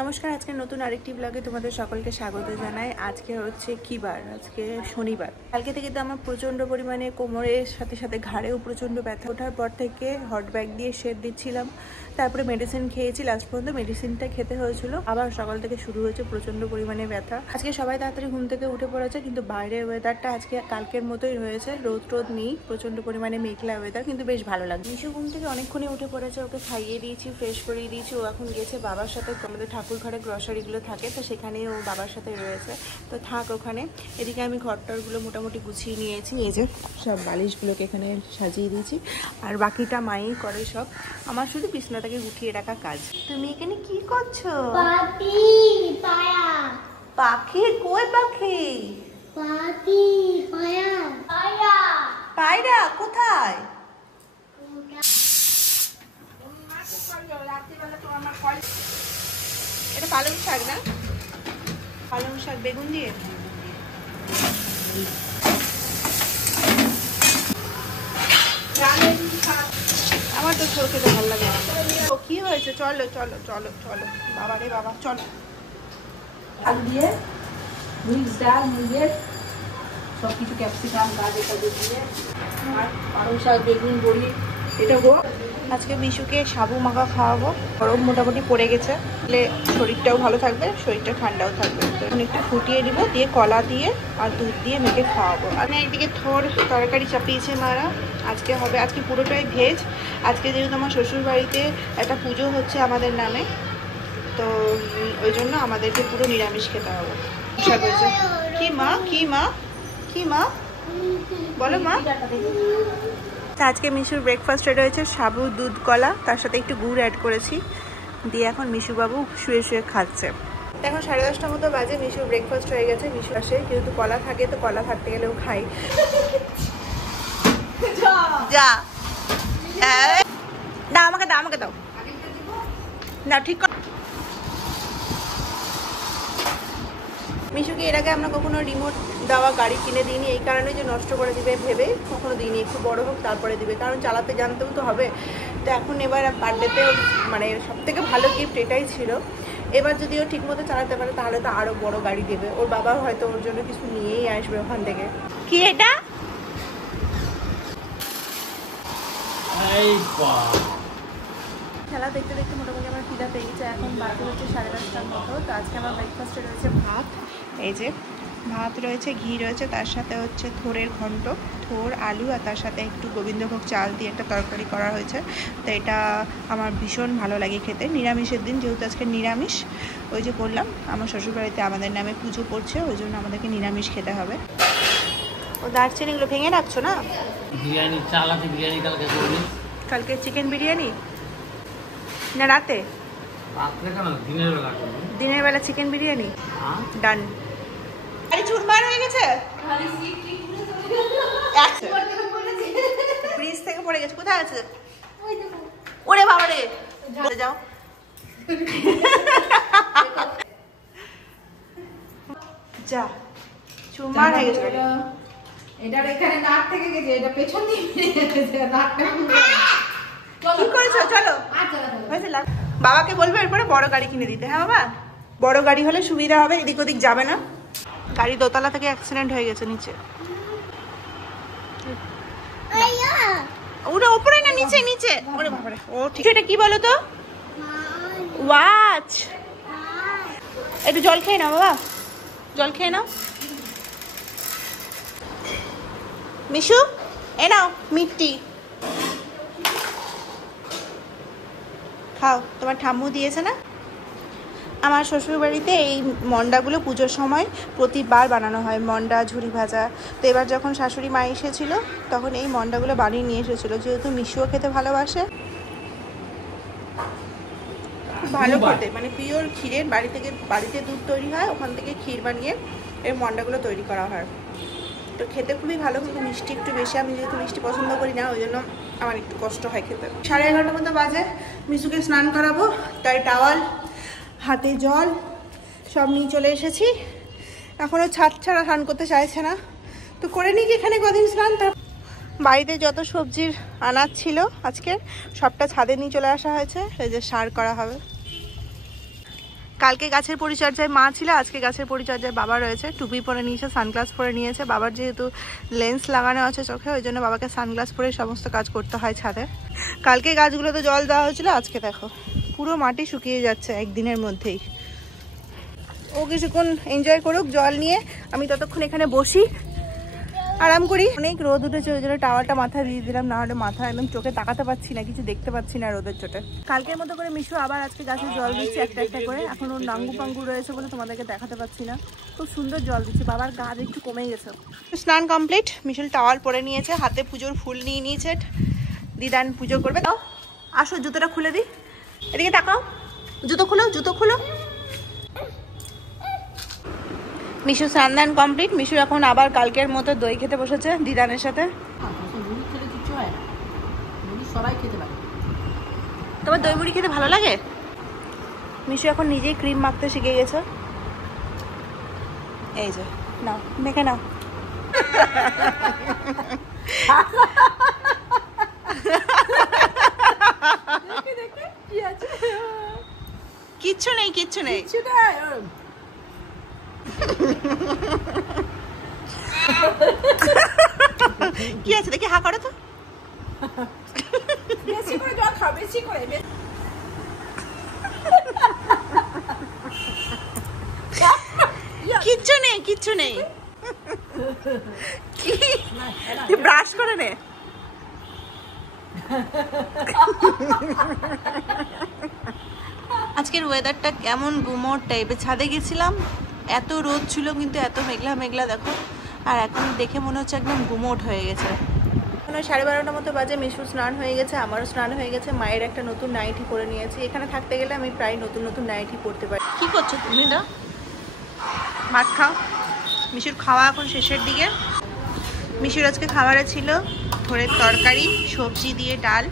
নমস্কার, আজকে নতুন আরেকটি ব্লগে তোমাদের সকলকে স্বাগত জানাই। আজকে হচ্ছে কি বার? আজকে শনিবার। কালকে থেকে তো আমার প্রচণ্ড পরিমাণে কোমরের সাথে সাথে ঘাড়েও প্রচণ্ড ব্যথা। ওঠার পর থেকে হট ব্যাগ দিয়ে সেট দিচ্ছিলাম, তারপরে মেডিসিন খেয়েছি। লাস্ট পর্যন্ত মেডিসিনটা খেতে হয়েছিল। আবার সকাল থেকে শুরু হয়েছে প্রচণ্ড পরিমাণে ব্যথা। আজকে সবাই তাড়াতাড়ি ঘুম থেকে উঠে পড়েছে, কিন্তু বাইরের ওয়েদারটা আজকে কালকের মতোই রয়েছে। রোদ নেই, প্রচণ্ড পরিমাণে মেঘলা ওয়েদার, কিন্তু বেশ ভালো লাগছে। মিশু ঘুম থেকে অনেকক্ষণই উঠে পড়েছে, ওকে খাইয়ে দিয়েছি, ফ্রেশ করিয়ে দিয়েছি। ও এখন গেছে বাবার সাথে, আমাদের ঠাকুর ঘরে গ্রসারিগুলো থাকে, তো সেখানে ও বাবার সাথে রয়েছে, তো থাক ওখানে। এদিকে আমি ঘরটারগুলো মোটামুটি গুছিয়ে নিয়েছি। এই যে সব বালিশগুলোকে এখানে সাজিয়ে দিয়েছি, আর বাকিটা মাই করে সব। আমার শুধু বিছানাটাকে গুটিয়ে রাখা কাজ। তুমি এখানে কি করছো? পাখি? কই পাখি? পায়রা কোথায়? এটা পালং শাক না? পালং শাক বেগুন দিয়ে। আমার তো ঝোল খেতে ভালো লাগে। ও কি হয়েছে? চলো চলো চলো চলো, বাবা রে বাবা, চলো। আলু দিয়ে মিক্স ডাল, মুগের সবকিছু, ক্যাপসিকাম, গাজর টাজর দিয়ে, আর পালং শাক, বেগুন, বড়ি, এটা গো। আজকে বিশুকে সাবু মাখা খাওয়াবো। গরম মোটামুটি পড়ে গেছে, তাহলে শরীরটাও ভালো থাকবে, শরীরটা ঠান্ডাও থাকবে। তো এখন একটু ফুটিয়ে দিব, দিয়ে কলা দিয়ে আর দুধ দিয়ে মেখে খাওয়াবো। আর একদিকে থোর তরকারি চাপিয়েছে মারা। আজকে হবে, আজকে পুরোটাই ভেজ। আজকে যেহেতু আমার শ্বশুর বাড়িতে একটা পুজো হচ্ছে আমাদের নামে, তো ওই জন্য আমাদেরকে পুরো নিরামিষ খেতে হবে। কি মা? কি মা? কি মা বলো মা? আজকে মিশুর ব্রেকফাস্টে রয়েছে সাবু, দুধ, কলা, তার সাথে একটু গুড় অ্যাড করেছি, দিয়ে এখন মিশু বাবু শুয়ে শুয়ে খাচ্ছে। এখন 10:30 মতো বাজে, মিশুর ব্রেকফাস্ট হয়ে গেছে। মিশু আসে, যেহেতু কলা থাকে, তো কলা থাকতে গেলেও খাই। যা দাও, আমাকে দাও, আমাকে দাও, দাও, ঠিক কর। মিশুকে এর আগে আমরা কখনো রিমোট দেওয়া গাড়ি কিনে দিইনি, এই কারণে যে নষ্ট করে দিবে ভেবে কখনো দিইনি। একটু বড় হোক তারপরে দিবে, কারণ চালাতে জানতেও তো হবে। তো এখন এবার বার্থডেতে মানে সব থেকে ভালো গিফট এটাই ছিল। এবার যদি ও ঠিক মতো চালাতে পারে তাহলে তো আরও বড় গাড়ি দেবে। ওর বাবা হয়তো ওর জন্য কিছু নিয়েই আসবে ওখান থেকে। কি এটা? খেলা দেখতে দেখতে মোটামুটি আমার খিদা পেয়ে গেছে। এখন বাজে হচ্ছে 10:30 মতো। তো আজকে আমার ব্রেকফাস্টে রয়েছে ভাত, এই যে ভাত রয়েছে, ঘি রয়েছে, তার সাথে হচ্ছে থোরের ঘন্ট, থোর, আলু, আর তার সাথে একটু গোবিন্দভোগ চাল দিয়ে একটা তরকারি করা হয়েছে। তো এটা আমার ভীষণ ভালো লাগে খেতে নিরামিষের দিন, যেহেতু আজকে নিরামিষ। ওই যে বললাম আমার শ্বশুরবাড়িতে আমাদের নামে পুজো পড়ছে, ওই জন্য আমাদেরকে নিরামিষ খেতে হবে। ও দারচিনিগুলো ভেঙে রাখছো না? বিরিয়ানি, চাল আছে, বিরিয়ানি কালকে করবি। কালকে চিকেন বিরিয়ানি না রাতে? রাত্রে কেন, দিনের বেলা করবি। দিনের বেলা চিকেন বিরিয়ানি, হ্যাঁ ডান। আরে চুরমার হয়ে গেছে, ব্রিজ থেকে পড়ে গেছে। কোথায় আছে? ওরে বাবা রে, যাও। যা, চুরমার হয়ে গেছে। এটার এখানে নাক থেকে গেছে, এটা পেছন দিয়ে গেছে, নাকটা কি করেছো? চলো বাবাকে বলবে এরপরে বড় গাড়ি কিনে দিতে। হ্যাঁ বাবা, বড় গাড়ি হলে সুবিধা হবে, এদিক ওদিক যাবে না। গাড়ি দোতলা থেকে অ্যাক্সিডেন্ট হয়ে গেছে নিচে। ওটা উপরে না, নিচে নিচে। ওরে বাবারে, ও ঠিক। এটা কি বলো তো? ওয়াচ। একটু জল খেয়ে নাও বাবা, জল খেয়ে নাও। মিশু এ নাও মিষ্টি খাও, তোমার ঠাম্মু দিয়েছে না। আমার শ্বশুরবাড়িতে এই মন্ডাগুলো পুজোর সময় প্রতিবার বানানো হয়, মন্ডা, ঝুরি ভাজা। তো এবার যখন শাশুড়ি মা এসেছিল তখন এই মন্ডাগুলো বানিয়ে নিয়ে এসেছিলো, যেহেতু মিশুও খেতে ভালোবাসে। খুব ভালো খেতে, মানে পিওর ক্ষীরের, বাড়িতে দুধ তৈরি হয়, ওখান থেকে ক্ষীর বানিয়ে এই মন্ডাগুলো তৈরি করা হয়। তো খেতে খুবই ভালো, কিন্তু মিষ্টি একটু বেশি। আমি যেহেতু মিষ্টি পছন্দ করি না, ওই জন্য আমার একটু কষ্ট হয় খেতে। 11:30 মতো বাজে, মিশুকে স্নান করাবো, তাই টাওয়াল, হাতে জল সব নিয়ে চলে এসেছি। এখনও ছাদ ছাড়া স্নান করতে চাইছে না, তো করে নিই এখানে কদিন স্নান। বাড়িতে যত সবজির আনাজ ছিল আজকে সবটা ছাদে নিয়ে চলে আসা হয়েছে, এই যে সার করা হবে। কালকে গাছের পরিচর্যায় মা ছিল, আজকে গাছের পরিচর্যায় বাবা রয়েছে। টুপি পরে নিয়েছে, সানগ্লাস পরে নিয়েছে। বাবার যেহেতু লেন্স লাগানো আছে চোখে, ওই জন্য বাবাকে সানগ্লাস পরে সমস্ত কাজ করতে হয় ছাদে। কালকে গাছগুলোতে জল দেওয়া হয়েছিল, আজকে দেখো পুরো মাটি শুকিয়ে যাচ্ছে একদিনের মধ্যেই। ও কিছুক্ষণ এনজয় করুক জল নিয়ে, আমি ততক্ষণ এখানে বসি, আরাম করি। অনেক রোদ উঠেছে, ওই জন্য টাওয়ারটা মাথায় দিয়ে দিলাম, না হলে মাথা একদম চোখে তাকাতে পারছি না, কিছু দেখতে পাচ্ছি না রোদের চোটে। কালকের মতো করে মিশু আবার আজকে গাছে জল দিচ্ছে একটা একটা করে। এখন ওর নাঙ্গু পাঙ্গু রয়েছে বলে তোমাদেরকে দেখাতে পাচ্ছি না, খুব সুন্দর জল দিচ্ছে। বাবার গাছ একটু কমে গেছে। স্নান কমপ্লিট, মিশুল টাওয়াল পরে নিয়েছে, হাতে পুজোর ফুল নিয়ে নিয়েছে, দিদান পুজো করবে। তাও আসো জুতোটা খুলে দিই, এদিকে তাকাও, জুতো খুলো, জুতো খুলো। মিশু স্নান কমপ্লিট। মিশু এখন আবার কালকের মতো দই খেতে বসেছে দিদানের সাথে। তোমার দই মুড়ি খেতে ভালো লাগে? মিশু এখন নিজেই ক্রিম মাখতে শিখে গেছে। এই যে নাও, মেখে নাও। কিচ্ছু নেই, কিচ্ছু নেই। কি আছে দেখি, হা করো তো। বেশি করে জল খাও, বেশি করে। কিচ্ছু নেই, কিচ্ছু নেই। কি ব্রাশ করে নে। আজকের ওয়েদারটা কেমন গুমোট টাইপের। ছাদে গেছিলাম, এত রোদ ছিল কিন্তু এত মেঘলা মেঘলা দেখো, আর এখন দেখে মনে হচ্ছে একদম গুমোট হয়ে গেছে। এখন 12:30টার মতো বাজে। মিশু স্নান হয়ে গেছে, আমারও স্নান হয়ে গেছে। মায়ের একটা নতুন নাইটি পরে নিয়েছি। এখানে থাকতে গেলে আমি প্রায় নতুন নতুন নাইটি পরতে পারি। কি করছো তুমি? না ভাত খাও। মিশুর খাওয়া এখন শেষের দিকে। মিশুর আজকে খাবারে ছিল থোড়ের তরকারি, সবজি দিয়ে ডাল,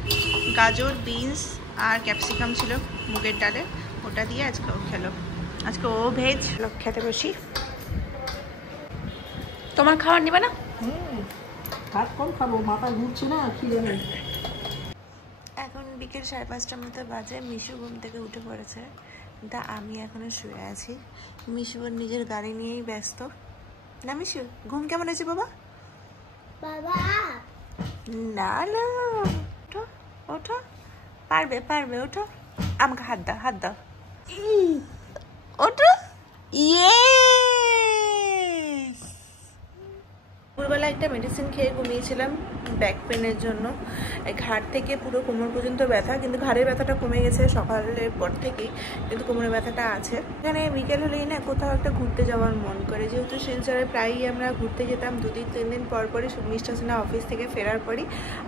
গাজর, বিনস আর ক্যাপসিকাম ছিল মুগের ডালে, ওটা দিয়ে আজকে ও খেলো। আজকে ও ভেজ। খেতে বসি। তোমার খাবার নিবে না? ভাত কম খাবো, মাথা ঘুরছে না, খিদে নেই। এখন বিকেল 5:30টার মতো বাজে। মিশু ঘুম থেকে উঠে পড়েছে, কিন্তু আমি এখনো শুয়ে আছি। মিশু নিজের গাড়ি নিয়েই ব্যস্ত। না মিশু, ঘুম কেমন আছে বাবা? বাবা না না, ওঠো ওঠো, পারবে পারবে, ওঠো। আমাকে হাত দাও, হাত দাও, ওঠো। ইয়েস! দুপুরবেলা একটা মেডিসিন খেয়ে ঘুমিয়েছিলাম ব্যাক পেনের জন্য। ঘাড় থেকে পুরো কোমর পর্যন্ত ব্যথা, কিন্তু ঘাড়ের ব্যথাটা কমে গেছে সকালের পর থেকেই, কিন্তু কোমরের ব্যথাটা আছে। এখানে বিকেল হলেই না কোথাও একটা ঘুরতে যাওয়ার মন করে, যেহেতু শিলচরে প্রায়ই আমরা ঘুরতে যেতাম। 2-3 দিন পর পরই মিস্টার সিনহা অফিস থেকে ফেরার পরই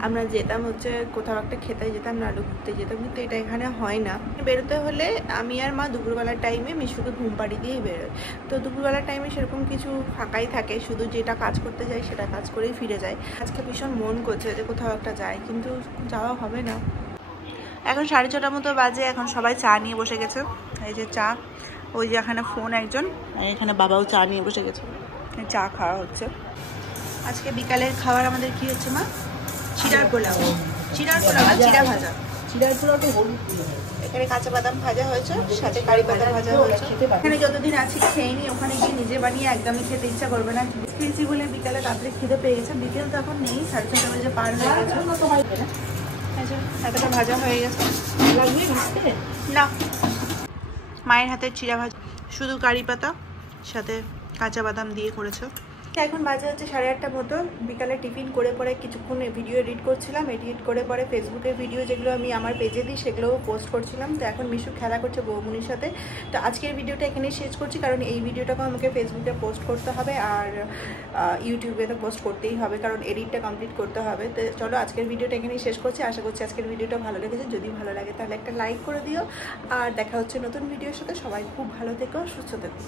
আমরা যেতাম হচ্ছে কোথাও একটা খেতে যেতাম, নাহলে ঘুরতে যেতাম, কিন্তু এটা এখানে হয় না। বেরোতে হলে আমি আর মা দুপুরবেলার টাইমে মিশুকে ঘুম পাড়ি দিয়েই বেরোয়। তো দুপুরবেলার টাইমে সেরকম কিছু ফাঁকাই থাকে, শুধু যেটা কাজ করতে যাই সেটা কাজ করেই ফিরে যায়। আজকে ভীষণ মন করছে যে কোথাও একটা যায়, কিন্তু যাওয়া হবে না। এখন 6:30টার মতো বাজে। এখন সবাই চা নিয়ে বসে গেছে। এই যে চা, ওই যে এখানে ফোন একজন, এখানে বাবাও চা নিয়ে বসে গেছে, চা খাওয়া হচ্ছে। আজকে বিকালের খাবার আমাদের কি হচ্ছে মা? চিড়ার পোলাও। চিড়ার পোলাও, চিড়া ভাজা। চিড়ার পোলাওটা হলুদ। এখানে কাঁচা বাদাম ভাজা হয়েছে, সাথে কারি পাতা ভাজা হয়েছে। এখানে যতদিন আছি খেয়েনি, ওখানে গিয়ে নিজে বানিয়ে একদমই খেতে ইচ্ছা করবে না। খেয়েছি বলে বিকালে তাড়াতাড়ি খিদে পেয়ে গেছে। বিকেল তো এখন নেই, 6:30 বাজে পার হয়ে গেছে। এতটা ভাজা হয়ে গেছে না। মায়ের হাতের চিড়া ভাজা, শুধু কারি পাতা সাথে কাঁচা বাদাম দিয়ে করেছে। এখন বাজে হচ্ছে 8:30 মতো। বিকালে টিফিন করে পরে কিছুক্ষণ ভিডিও এডিট করছিলাম। এডিট করে পরে ফেসবুকের ভিডিও যেগুলো আমি আমার পেজে দিই সেগুলোও পোস্ট করছিলাম। তো এখন মিশু খেলা করছে বৌমনির সাথে। তো আজকের ভিডিওটা এখানেই শেষ করছি, কারণ এই ভিডিওটাকে আমাকে ফেসবুকে পোস্ট করতে হবে আর ইউটিউবে তো পোস্ট করতেই হবে, কারণ এডিটটা কমপ্লিট করতে হবে। তো চলো আজকের ভিডিওটা এখানেই শেষ করছি। আশা করছি আজকের ভিডিওটা ভালো লেগেছে। যদি ভালো লাগে তাহলে একটা লাইক করে দিও, আর দেখা হচ্ছে নতুন ভিডিওর সাথে। সবাই খুব ভালো থেকো, সুস্থ থেকো।